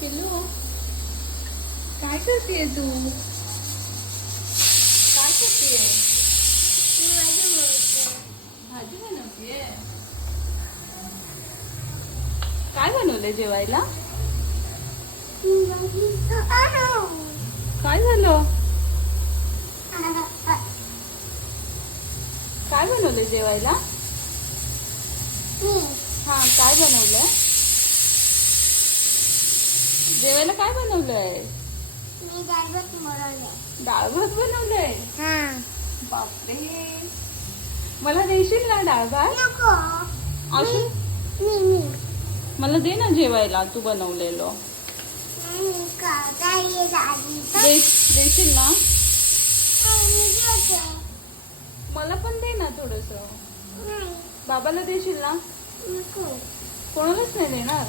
पिल्लू काय करतेय तू? काय करतेय? भाजी बनवतेय. काय बनवलंय जेवायला? काय झालं? काय बनवलंय जेवायला? हा काय बनवलंय? जेवायला काय बनवलंय? डाळ भात बनवलंय. बापरे, मला देशील ना डाळ भात? असं मला दे ना जेवायला तू बनवलेलं. देशील ना? मला पण दे ना थोडस. बाबाला देशील ना? कोणालाच नाही देणार.